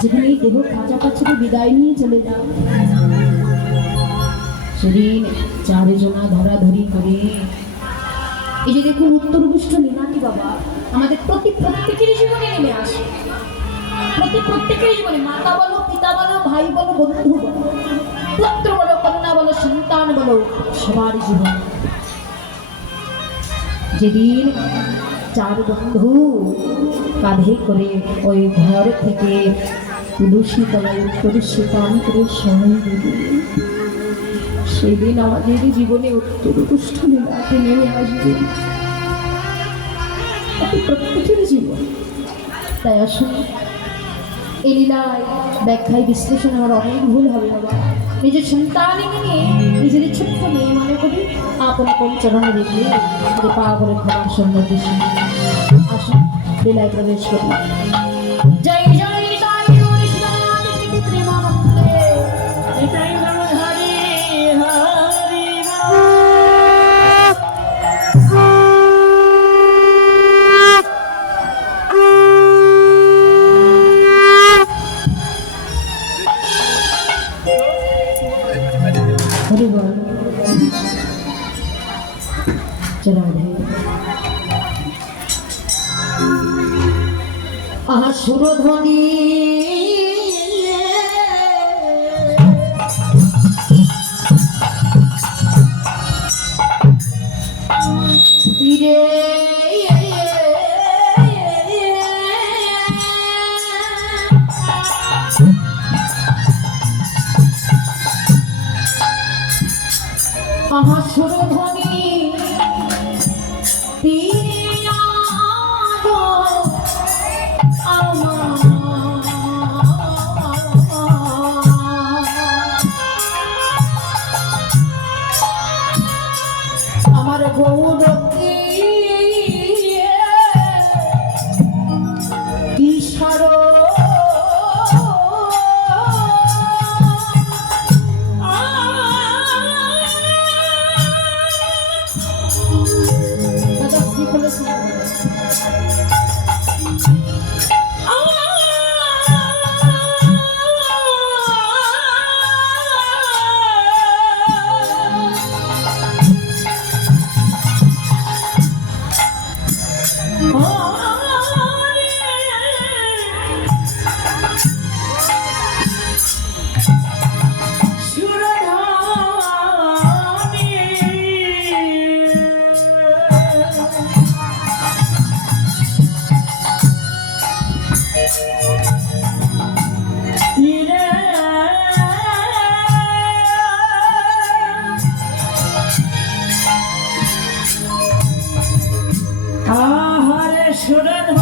যেখানে এই দেহ কাছাকাছি বিদায় নিয়ে চলে যাও, সেদিন চারজনা ধরাধরি করে এই যে দেখুন উত্তরগুষ্ঠ লীলাটি বাবা আমাদের প্রত্যেকেরই জীবনে নেমে আসে। প্রত্যেকেরই জীবনে মাতা বলো, পিতা বলো, ভাই বলো, বন্ধু বলো, পুত্র বলো, কন্যা বলো, সন্তান বলো, সবার জীবন যেদিন চার বন্ধু কাঁধে করে ওই ঘর থেকে তুলসী তলায় তুলসী পান করে সময় দেবে, সেদিন আমাদের জীবনে উত্তরগুষ্ঠ লীলাটি নেমে আসবে প্রত্যেকের জীবন। তাই আসুন এই লীলায় ব্যাখ্যায় বিশ্লেষণ আমার অনেক ভুল হবে বাবা। নিজের সন্তানকে নিয়ে নিজের ছোট্ট মেয়ে মনে করি আপন আপন চরণে রেখে পা করে খাবার সুন্দর দৃশ্য। আসুন লীলায় প্রবেশ করি। জয় জয় সুরধ্বনি সুরধ্বনি আমার গৌরবী কিশোর সুরধ